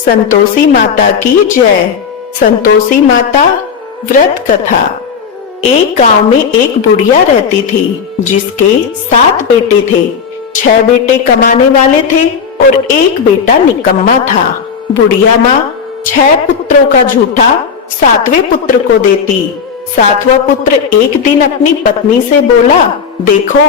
संतोषी माता की जय। संतोषी माता व्रत कथा। एक गांव में एक बुढ़िया रहती थी जिसके 7 बेटे थे। 6 बेटे कमाने वाले थे और एक बेटा निकम्मा था। बुढ़िया माँ 6 पुत्रों का झूठा 7वें पुत्र को देती। 7वां पुत्र एक दिन अपनी पत्नी से बोला, देखो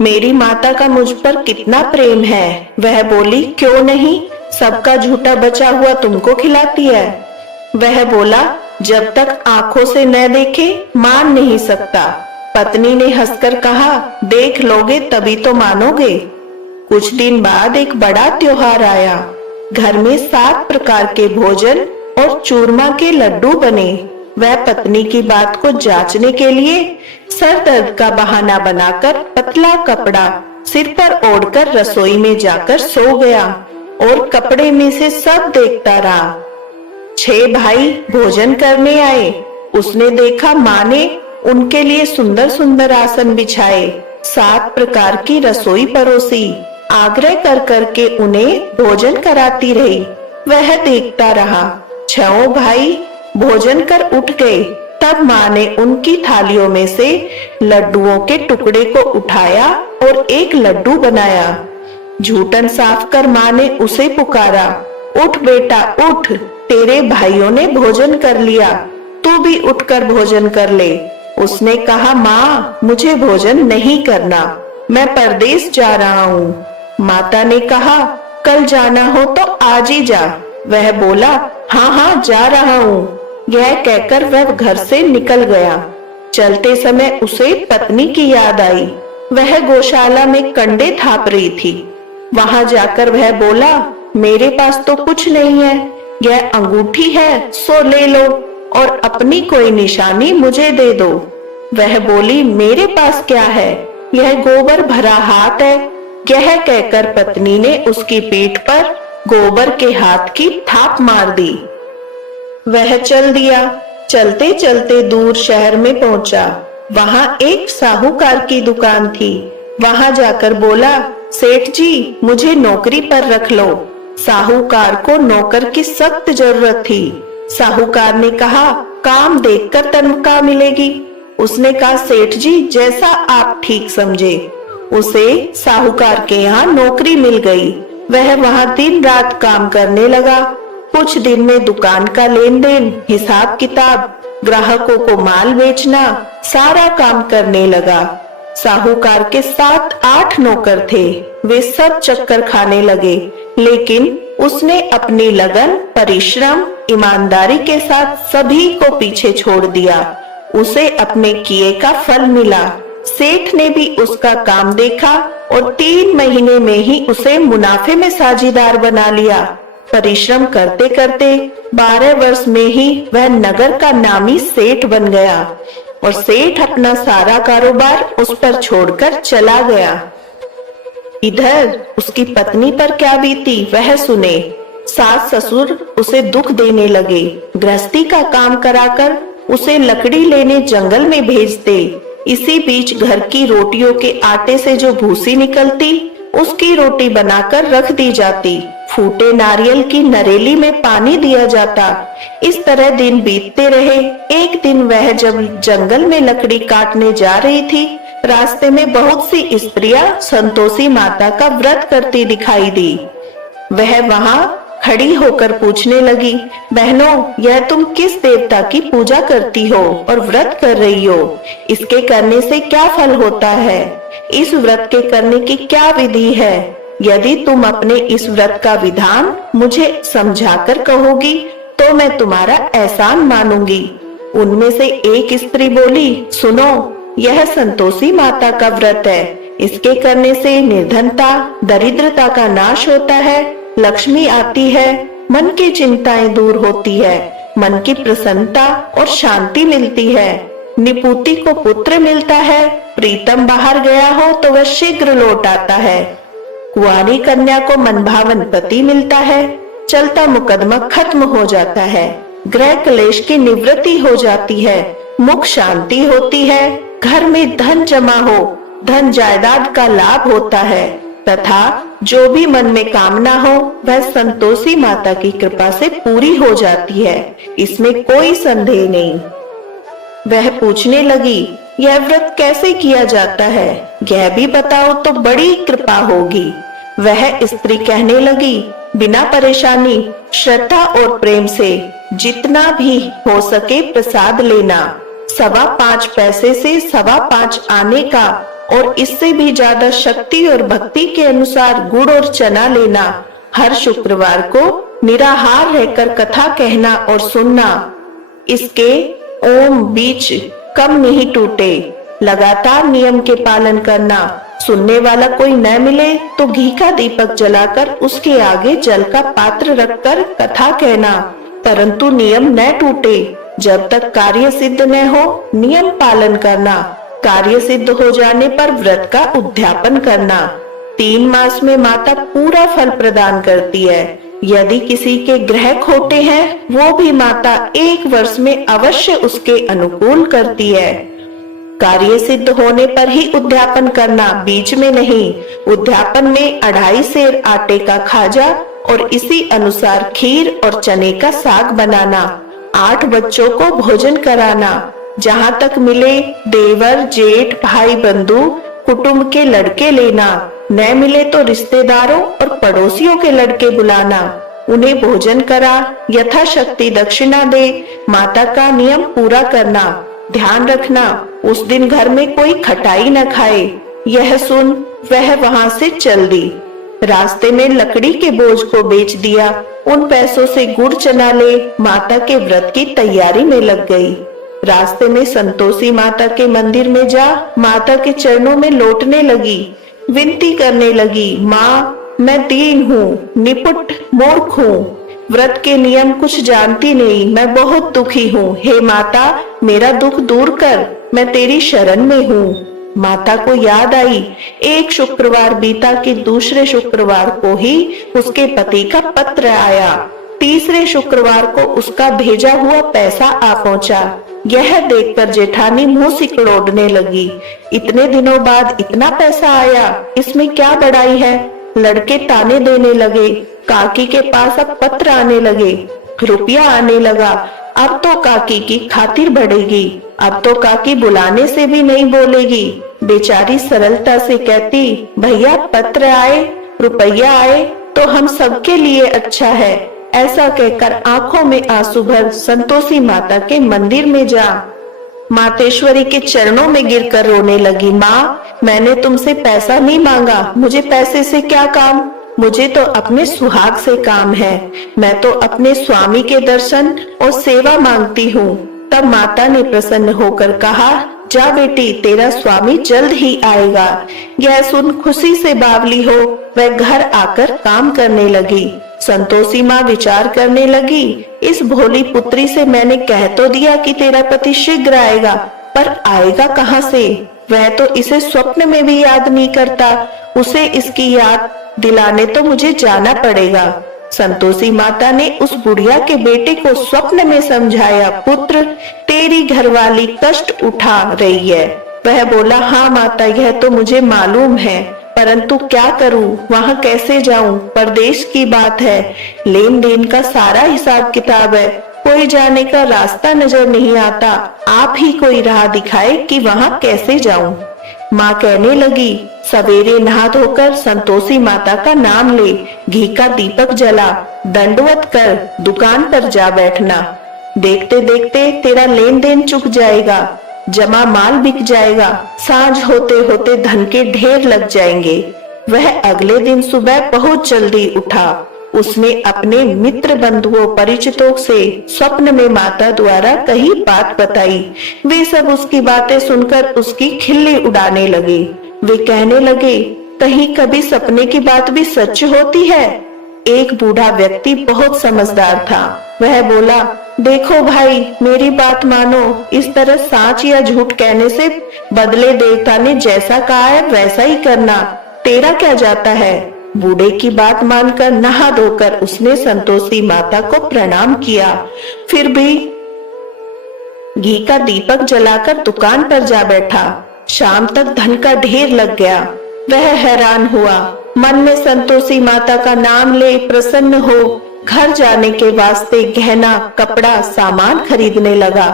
मेरी माता का मुझ पर कितना प्रेम है। वह बोली, क्यों नहीं, सबका झूठा बचा हुआ तुमको खिलाती है। वह बोला, जब तक आंखों से न देखे मान नहीं सकता। पत्नी ने हंसकर कहा, देख लोगे तभी तो मानोगे। कुछ दिन बाद एक बड़ा त्योहार आया। घर में 7 प्रकार के भोजन और चूरमा के लड्डू बने। वह पत्नी की बात को जांचने के लिए सर दर्द का बहाना बनाकर पतला कपड़ा सिर पर ओढ़कर रसोई में जाकर सो गया और कपड़े में से सब देखता रहा। 6 भाई भोजन करने आए। उसने देखा माँ ने उनके लिए सुंदर सुंदर आसन बिछाए, 7 प्रकार की रसोई परोसी, आग्रह कर करके उन्हें भोजन कराती रही। वह देखता रहा। 6 भाई भोजन कर उठ गए। तब माँ ने उनकी थालियों में से लड्डुओं के टुकड़े को उठाया और एक लड्डू बनाया। जूठन साफ कर माँ ने उसे पुकारा, उठ बेटा उठ, तेरे भाइयों ने भोजन कर लिया, तू भी उठकर भोजन कर ले। उसने कहा, माँ मुझे भोजन नहीं करना, मैं परदेश जा रहा हूँ। माता ने कहा, कल जाना हो तो आज ही जा। वह बोला, हाँ हाँ जा रहा हूँ। यह कहकर वह घर से निकल गया। चलते समय उसे पत्नी की याद आई। वह गौशाला में कंडे थाप रही थी। वहां जाकर वह बोला, मेरे पास तो कुछ नहीं है, यह अंगूठी है सो ले लो और अपनी कोई निशानी मुझे दे दो। वह बोली, मेरे पास क्या है, यह गोबर भरा हाथ है। यह कहकर पत्नी ने उसकी पीठ पर गोबर के हाथ की थाप मार दी। वह चल दिया। चलते चलते दूर शहर में पहुंचा। वहां एक साहूकार की दुकान थी। वहां जाकर बोला, सेठ जी मुझे नौकरी पर रख लो। साहूकार को नौकर की सख्त जरूरत थी। साहूकार ने कहा, काम देखकर तनख्वाह मिलेगी। उसने कहा, सेठ जी जैसा आप ठीक समझे। उसे साहूकार के यहाँ नौकरी मिल गई। वह वहां दिन रात काम करने लगा। कुछ दिन में दुकान का लेन देन, हिसाब किताब, ग्राहकों को माल बेचना, सारा काम करने लगा। साहूकार के 7-8 नौकर थे। वे सब चक्कर खाने लगे, लेकिन उसने अपनी लगन, परिश्रम, ईमानदारी के साथ सभी को पीछे छोड़ दिया। उसे अपने किए का फल मिला। सेठ ने भी उसका काम देखा और 3 महीने में ही उसे मुनाफे में साझीदार बना लिया। परिश्रम करते करते 12 वर्ष में ही वह नगर का नामी सेठ बन गया और सेठ अपना सारा कारोबार उस पर छोड़कर चला गया। इधर उसकी पत्नी पर क्या बीती वह सुने। सास ससुर उसे दुख देने लगे। गृहस्थी का काम कराकर उसे लकड़ी लेने जंगल में भेजते। इसी बीच घर की रोटियों के आटे से जो भूसी निकलती उसकी रोटी बनाकर रख दी जाती। फूटे नारियल की नरेली में पानी दिया जाता। इस तरह दिन बीतते रहे। एक दिन वह जब जंगल में लकड़ी काटने जा रही थी, रास्ते में बहुत सी स्त्रियां संतोषी माता का व्रत करती दिखाई दी। वह वहां खड़ी होकर पूछने लगी, बहनों यह तुम किस देवता की पूजा करती हो और व्रत कर रही हो? इसके करने से क्या फल होता है? इस व्रत के करने की क्या विधि है? यदि तुम अपने इस व्रत का विधान मुझे समझाकर कहोगी तो मैं तुम्हारा एहसान मानूंगी। उनमें से एक स्त्री बोली, सुनो यह संतोषी माता का व्रत है। इसके करने से निर्धनता, दरिद्रता का नाश होता है, लक्ष्मी आती है, मन की चिंताएं दूर होती है, मन की प्रसन्नता और शांति मिलती है, निपुति को पुत्र मिलता है, प्रीतम बाहर गया हो तो वह शीघ्र लौट आता है, कुंवारी कन्या को मनभावन पति मिलता है, चलता मुकदमा खत्म हो जाता है, ग्रह क्लेश की निवृत्ति हो जाती है, मुख शांति होती है, घर में धन जमा हो, धन जायदाद का लाभ होता है, तथा जो भी मन में कामना हो वह संतोषी माता की कृपा से पूरी हो जाती है, इसमें कोई संदेह नहीं। वह पूछने लगी, यह व्रत कैसे किया जाता है, यह भी बताओ तो बड़ी कृपा होगी। वह स्त्री कहने लगी, बिना परेशानी, श्रद्धा और प्रेम से जितना भी हो सके प्रसाद लेना, 5.25 पैसे से 5.25 आने का, और इससे भी ज्यादा शक्ति और भक्ति के अनुसार गुड़ और चना लेना। हर शुक्रवार को निराहार रहकर कथा कहना और सुनना। इसके ओम बीच कम नहीं टूटे। लगातार नियम के पालन करना। सुनने वाला कोई न मिले तो घी का दीपक जलाकर उसके आगे जल का पात्र रखकर कथा कहना, परंतु नियम न टूटे। जब तक कार्य सिद्ध न हो नियम पालन करना। कार्य सिद्ध हो जाने पर व्रत का उद्यापन करना। 3 मास में माता पूरा फल प्रदान करती है। यदि किसी के ग्रह खोटे हैं वो भी माता 1 वर्ष में अवश्य उसके अनुकूल करती है। कार्य सिद्ध होने पर ही उद्यापन करना, बीच में नहीं। उद्यापन में 2.5 सेर आटे का खाजा और इसी अनुसार खीर और चने का साग बनाना। 8 बच्चों को भोजन कराना। जहाँ तक मिले देवर, जेठ, भाई, बंधु, कुटुंब के लड़के लेना। न मिले तो रिश्तेदारों और पड़ोसियों के लड़के बुलाना। उन्हें भोजन करा, यथाशक्ति दक्षिणा दे। माता का नियम पूरा करना। ध्यान रखना उस दिन घर में कोई खटाई न खाए। यह सुन वह वहां से चल दी। रास्ते में लकड़ी के बोझ को बेच दिया। उन पैसों से गुड़ चना ले माता के व्रत की तैयारी में लग गई। रास्ते में संतोषी माता के मंदिर में जा माता के चरणों में लौटने लगी। विनती करने लगी, माँ मैं दीन हूँ, निपुट मूर्ख हूँ, व्रत के नियम कुछ जानती नहीं, मैं बहुत दुखी हूँ। हे माता मेरा दुख दूर कर, मैं तेरी शरण में हूँ। माता को याद आई एक शुक्रवार बीता कि दूसरे शुक्रवार को ही उसके पति का पत्र आया। तीसरे शुक्रवार को उसका भेजा हुआ पैसा आ पहुंचा। यह देखकर जेठानी मुंह सिकुड़ने लगी। इतने दिनों बाद इतना पैसा आया, इसमें क्या बड़ाई है। लड़के ताने देने लगे। काकी के पास अब पत्र आने लगे, रुपया आने लगा। अब तो काकी की खातिर बढ़ेगी। अब तो काकी बुलाने से भी नहीं बोलेगी। बेचारी सरलता से कहती, भैया पत्र आए, रुपया आए तो हम सबके लिए अच्छा है। ऐसा कहकर आंखों में आंसू भर संतोषी माता के मंदिर में जा मातेश्वरी के चरणों में गिरकर रोने लगी। माँ मैंने तुमसे पैसा नहीं मांगा, मुझे पैसे से क्या काम, मुझे तो अपने सुहाग से काम है। मैं तो अपने स्वामी के दर्शन और सेवा मांगती हूँ। तब माता ने प्रसन्न होकर कहा, जा बेटी तेरा स्वामी जल्द ही आएगा। यह सुन खुशी से बावली हो वह घर आकर काम करने लगी। संतोषी माँ विचार करने लगी, इस भोली पुत्री से मैंने कह तो दिया कि तेरा पति शीघ्र आएगा, पर आएगा कहाँ से। वह तो इसे स्वप्न में भी याद नहीं करता। उसे इसकी याद दिलाने तो मुझे जाना पड़ेगा। संतोषी माता ने उस बुढ़िया के बेटे को स्वप्न में समझाया, पुत्र तेरी घरवाली कष्ट उठा रही है। वह बोला, हाँ माता यह तो मुझे मालूम है, परंतु क्या करूं, वहां कैसे जाऊं, परदेश की बात है, लेन देन का सारा हिसाब किताब है, कोई जाने का रास्ता नजर नहीं आता। आप ही कोई राह दिखाए कि वहां कैसे जाऊं। माँ कहने लगी, सवेरे नहा धोकर संतोषी माता का नाम ले, घी का दीपक जला, दंडवत कर दुकान पर जा बैठना। देखते देखते तेरा लेन देन चुक जाएगा, जमा माल बिक जाएगा, सांझ होते होते धन के ढेर लग जाएंगे। वह अगले दिन सुबह बहुत जल्दी उठा। उसने अपने मित्र बंधुओं परिचितों से स्वप्न में माता द्वारा कही बात बताई। वे सब उसकी बातें सुनकर उसकी खिल्ली उड़ाने लगे। वे कहने लगे, कहीं कभी सपने की बात भी सच होती है। एक बूढ़ा व्यक्ति बहुत समझदार था। वह बोला, देखो भाई मेरी बात मानो, इस तरह साच या झूठ कहने से बदले देवता ने जैसा कहा है वैसा ही करना, तेरा क्या जाता है। बूढ़े की बात मानकर नहा धोकर उसने संतोषी माता को प्रणाम किया। फिर भी घी का दीपक जलाकर दुकान पर जा बैठा। शाम तक धन का ढेर लग गया। वह हैरान हुआ, मन में संतोषी माता का नाम ले प्रसन्न हो घर जाने के वास्ते गहना कपड़ा सामान खरीदने लगा।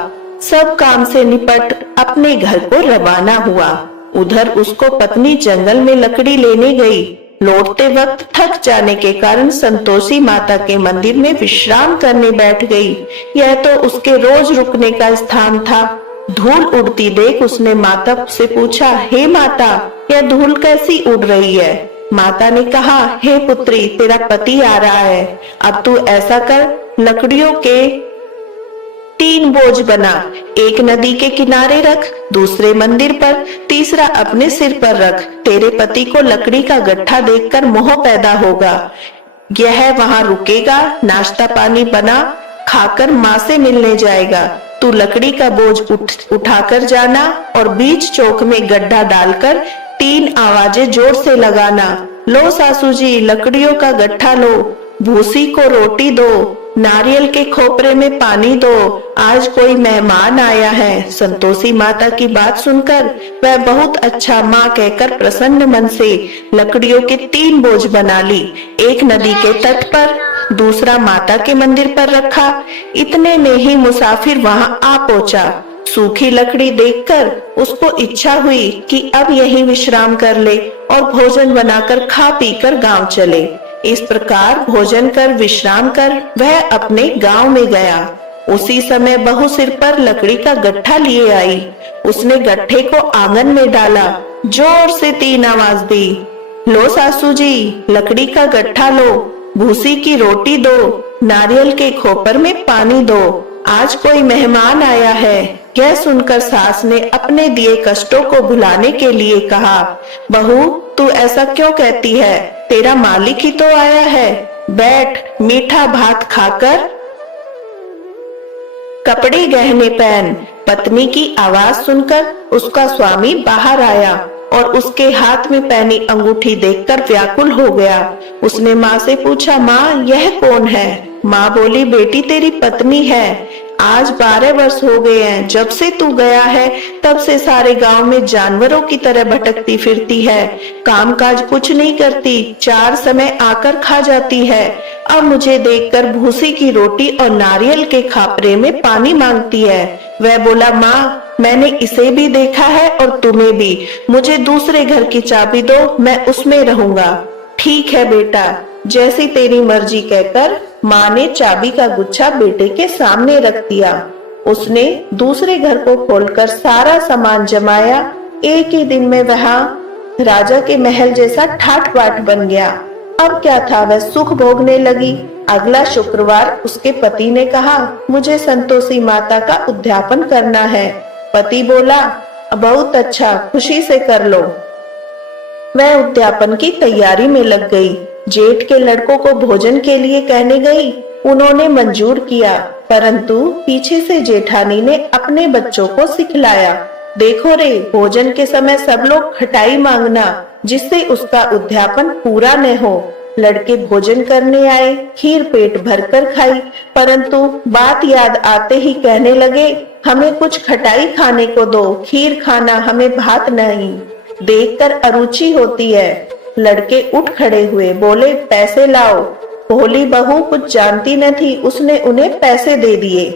सब काम से निपट अपने घर को रवाना हुआ। उधर उसको पत्नी जंगल में लकड़ी लेने गई। लौटते वक्त थक जाने के कारण संतोषी माता के मंदिर में विश्राम करने बैठ गई। यह तो उसके रोज रुकने का स्थान था। धूल उड़ती देख उसने माता से पूछा, हे माता, यह धूल कैसी उड़ रही है? माता ने कहा, हे पुत्री, तेरा पति आ रहा है। अब तू ऐसा कर, लकड़ियों के 3 बोझ बना, एक नदी के किनारे रख, दूसरे मंदिर पर, तीसरा अपने सिर पर रख। तेरे पति को लकड़ी का गट्ठा देखकर मोह पैदा होगा। यह वहां रुकेगा, नाश्ता पानी बना खाकर माँ से मिलने जाएगा। तू लकड़ी का बोझ उठाकर जाना और बीच चौक में गड्ढा डालकर 3 आवाजें जोर से लगाना। लो सासू जी, लकड़ियों का गट्ठा लो, भूसी को रोटी दो, नारियल के खोपरे में पानी दो, आज कोई मेहमान आया है। संतोषी माता की बात सुनकर वह बहुत अच्छा माँ कहकर प्रसन्न मन से लकड़ियों के 3 बोझ बना ली। एक नदी के तट पर, दूसरा माता के मंदिर पर रखा। इतने में ही मुसाफिर वहां आ पहुंचा। सूखी लकड़ी देखकर उसको इच्छा हुई कि अब यहीं विश्राम कर ले और भोजन बनाकर खा पीकर गांव चले। इस प्रकार भोजन कर विश्राम कर वह अपने गांव में गया। उसी समय बहू सिर पर लकड़ी का गट्ठा लिए आई। उसने गट्ठे को आंगन में डाला, जोर से 3 आवाज दी, लो सासू जी, लकड़ी का गट्ठा लो, भूसी की रोटी दो, नारियल के खोपर में पानी दो, आज कोई मेहमान आया है। यह सुनकर सास ने अपने दिए कष्टों को भुलाने के लिए कहा, बहू, तू ऐसा क्यों कहती है? तेरा मालिक ही तो आया है। बैठ, मीठा भात खाकर कपड़े गहने पहन। पत्नी की आवाज सुनकर उसका स्वामी बाहर आया और उसके हाथ में पहनी अंगूठी देखकर व्याकुल हो गया। उसने माँ से पूछा, माँ, यह कौन है? माँ बोली, बेटी, तेरी पत्नी है। आज 12 वर्ष हो गए हैं जब से तू गया है, तब से सारे गांव में जानवरों की तरह भटकती फिरती है, कामकाज कुछ नहीं करती, 4 समय आकर खा जाती है। अब मुझे देखकर भूसी की रोटी और नारियल के खापरे में पानी मांगती है। वह बोला, माँ, मैंने इसे भी देखा है और तुम्हें भी। मुझे दूसरे घर की चाबी दो, मैं उसमें रहूंगा। ठीक है बेटा, जैसी तेरी मर्जी कहकर माँ ने चाबी का गुच्छा बेटे के सामने रख दिया। उसने दूसरे घर को खोलकर सारा सामान जमाया। एक ही दिन में वह राजा के महल जैसा ठाट बाट बन गया। अब क्या था, वह सुख भोगने लगी। अगला शुक्रवार उसके पति ने कहा, मुझे संतोषी माता का उद्यापन करना है। पति बोला, बहुत अच्छा, खुशी से कर लो। वह उद्यापन की तैयारी में लग गई। जेठ के लड़कों को भोजन के लिए कहने गई। उन्होंने मंजूर किया, परंतु पीछे से जेठानी ने अपने बच्चों को सिखलाया, देखो रे, भोजन के समय सब लोग खटाई मांगना, जिससे उसका उद्यापन पूरा न हो। लड़के भोजन करने आए, खीर पेट भरकर खाई, परंतु बात याद आते ही कहने लगे, हमें कुछ खटाई खाने को दो, खीर खाना, हमें भात नहीं। देखकर अरुचि होती है। लड़के उठ खड़े हुए, बोले, पैसे लाओ। भोली बहू कुछ जानती न थी, उसने उन्हें पैसे दे दिए।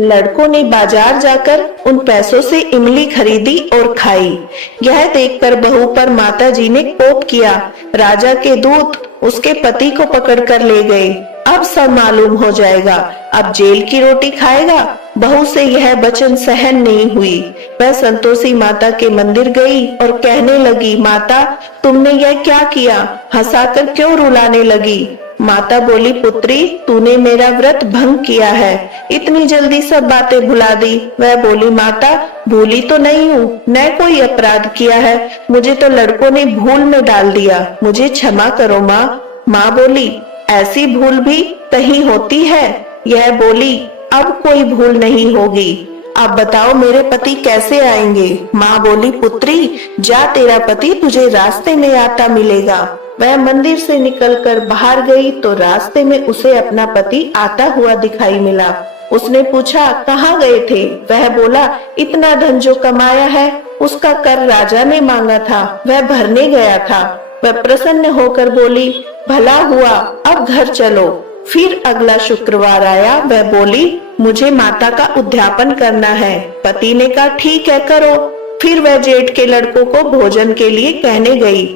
लड़कों ने बाजार जाकर उन पैसों से इमली खरीदी और खाई। यह देखकर बहू पर माताजी ने कोप किया। राजा के दूत उसके पति को पकड़कर ले गए। अब सब मालूम हो जाएगा, अब जेल की रोटी खाएगा। बहू से यह वचन सहन नहीं हुई। वह संतोषी माता के मंदिर गई और कहने लगी, माता, तुमने यह क्या किया? हंसाकर क्यों रुलाने लगी? माता बोली, पुत्री, तूने मेरा व्रत भंग किया है, इतनी जल्दी सब बातें भुला दी। वह बोली, माता, भूली तो नहीं हूँ, न कोई अपराध किया है, मुझे तो लड़कों ने भूल में डाल दिया, मुझे क्षमा करो माँ। माँ बोली, ऐसी भूल भी कहीं होती है? यह बोली, अब कोई भूल नहीं होगी। अब बताओ मेरे पति कैसे आएंगे? माँ बोली, पुत्री, जा, तेरा पति तुझे रास्ते में आता मिलेगा। वह मंदिर से निकलकर बाहर गई तो रास्ते में उसे अपना पति आता हुआ दिखाई मिला। उसने पूछा, कहाँ गए थे? वह बोला, इतना धन जो कमाया है उसका कर राजा ने मांगा था, वह भरने गया था। वह प्रसन्न होकर बोली, भला हुआ, अब घर चलो। फिर अगला शुक्रवार आया, वह बोली, मुझे माता का उद्यापन करना है। पति ने कहा, ठीक है, करो। फिर वह जेठ के लड़कों को भोजन के लिए कहने गई।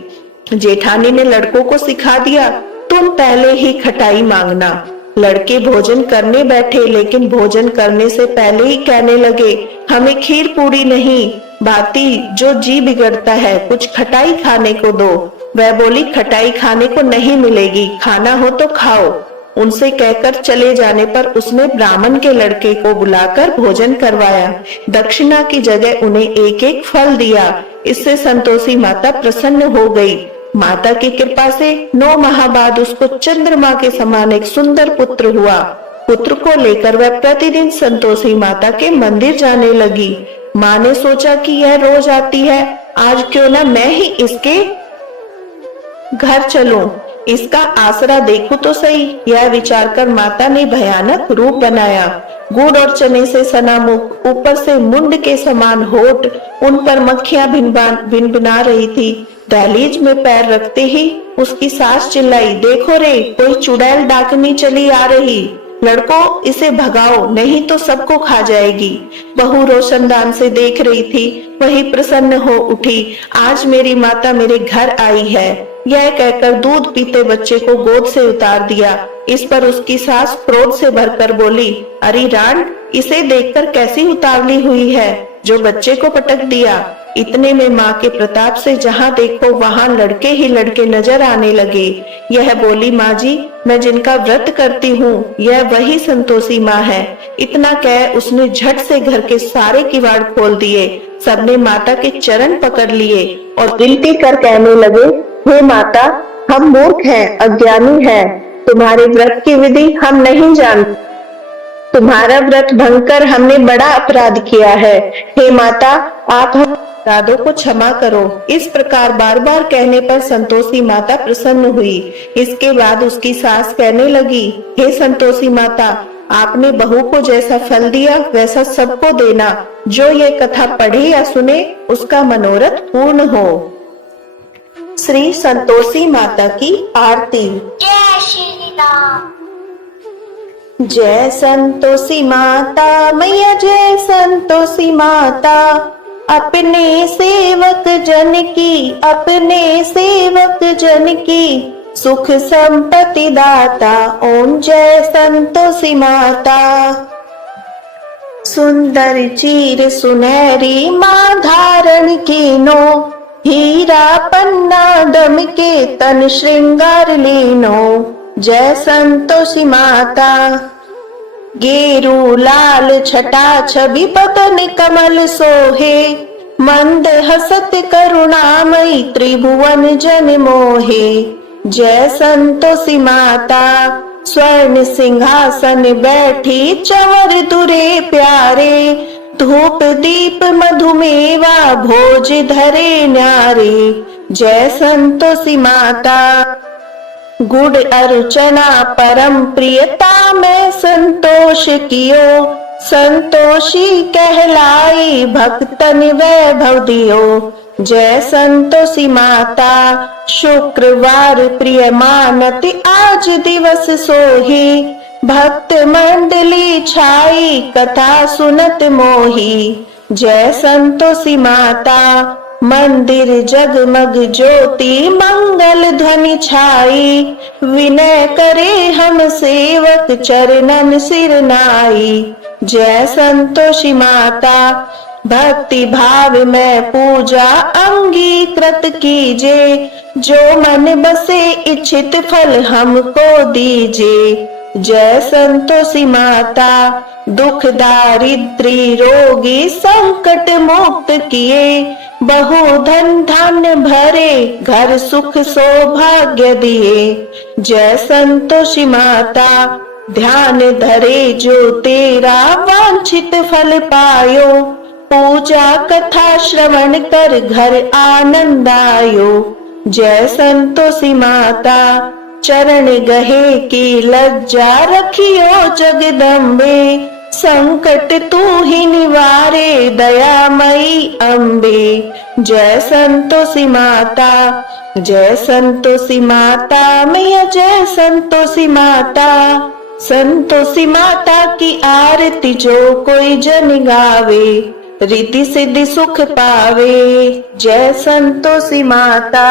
जेठानी ने लड़कों को सिखा दिया, तुम पहले ही खटाई मांगना। लड़के भोजन करने बैठे, लेकिन भोजन करने से पहले ही कहने लगे, हमें खीर पूरी नहीं भाती, जो जी बिगड़ता है, कुछ खटाई खाने को दो। वह बोली, खटाई खाने को नहीं मिलेगी, खाना हो तो खाओ। उनसे कहकर चले जाने पर उसने ब्राह्मण के लड़के को बुलाकर भोजन करवाया। दक्षिणा की जगह उन्हें एक एक फल दिया। इससे संतोषी माता प्रसन्न हो गई। माता की कृपा से 9 माह बाद उसको चंद्रमा के समान एक सुंदर पुत्र हुआ। पुत्र को लेकर वह प्रतिदिन संतोषी माता के मंदिर जाने लगी। माँ ने सोचा कि यह रोज आती है, आज क्यों ना मैं ही इसके घर चलूं, इसका आसरा देखूं तो सही। यह विचार कर माता ने भयानक रूप बनाया। गुड़ और चने से सना मुख, ऊपर से मुंड के समान होठ, उन पर मक्खियां भिनभिना रही थी। दहलीज में पैर रखते ही उसकी सास चिल्लाई, देखो रे, कोई चुड़ैल डाकनी चली आ रही, लड़कों इसे भगाओ, नहीं तो सबको खा जाएगी। बहू रोशनदान से देख रही थी, वही प्रसन्न हो उठी, आज मेरी माता मेरे घर आई है। यह कहकर दूध पीते बच्चे को गोद से उतार दिया। इस पर उसकी सास क्रोध से भरकर बोली, अरे रांड, इसे देखकर कैसी उतावली हुई है, जो बच्चे को पटक दिया। इतने में माँ के प्रताप से जहाँ देखो वहाँ लड़के ही लड़के नजर आने लगे। यह बोली, माँ जी, मैं जिनका व्रत करती हूँ, यह वही संतोषी माँ है। इतना कह उसने झट से घर के सारे किवाड़ खोल दिए। सबने माता के चरण पकड़ लिए और विनती कर कहने लगे, हे माता, हम मूर्ख हैं, अज्ञानी हैं, तुम्हारे व्रत की विधि हम नहीं जानते। तुम्हारा व्रत भंग कर हमने बड़ा अपराध किया है। हे माता, आप हम अपराधों को क्षमा करो। इस प्रकार बार बार कहने पर संतोषी माता प्रसन्न हुई। इसके बाद उसकी सास कहने लगी, हे संतोषी माता, आपने बहू को जैसा फल दिया वैसा सबको देना। जो ये कथा पढ़े या सुने उसका मनोरथ पूर्ण हो। श्री संतोषी माता की आरती। जय श्री राम। जय संतोषी माता मैया, जय संतोषी माता, अपने सेवक जन की, अपने सेवक जन की सुख संपत्ति दाता। ओम जय संतोषी माता। सुंदर चीर सुनहरी माँ धारण कीनो, हीरा पन्ना दम के तन श्रृंगार लीनो। जय संतोषी माता। गेरू लाल छटा छवि बदन कमल सोहे, मंद हसत करुणामयी त्रिभुवन जन मोहे। जय संतोषी माता। स्वर्ण सिंहासन बैठी चवर दुरे प्यारे, धूप दीप मधुमेवा भोज धरे न्यारे। जय संतोषी माता। गुड़ अर्चना परम प्रियता में संतोष कियो, संतोषी कहलाई भक्तन वैभव दियो। जय संतोषी माता। शुक्रवार प्रिय मानति आज दिवस सोही, भक्त मंडली छाई कथा सुनत मोही। जय संतोषी माता। मंदिर जगमग ज्योति मंगल ध्वनि छाई, विनय करे हम सेवक चरणन सिर नाई। जय संतोषी माता। भक्ति भाव में पूजा अंगीकृत कीजे, जो मन बसे इच्छित फल हमको दीजे। जय संतोषी माता। दुख दारिद्री रोगी संकट मुक्त किए, बहु धन धान्य भरे घर सुख सौभाग्य दिए। जय संतोषी माता। ध्यान धरे जो तेरा वांछित फल पायो, पूजा कथा श्रवण कर घर आनंद आयो। जय संतोषी माता। चरण गहे की लज्जा रखियो जगदम्बे, संकट तू ही निवारे दयामयी अम्बे। जय संतोषी माता। जय संतोषी माता मैया, जय संतोषी माता। संतोषी माता की आरती जो कोई जन गावे, रिद्धि सिद्धि सुख पावे। जय संतोषी माता।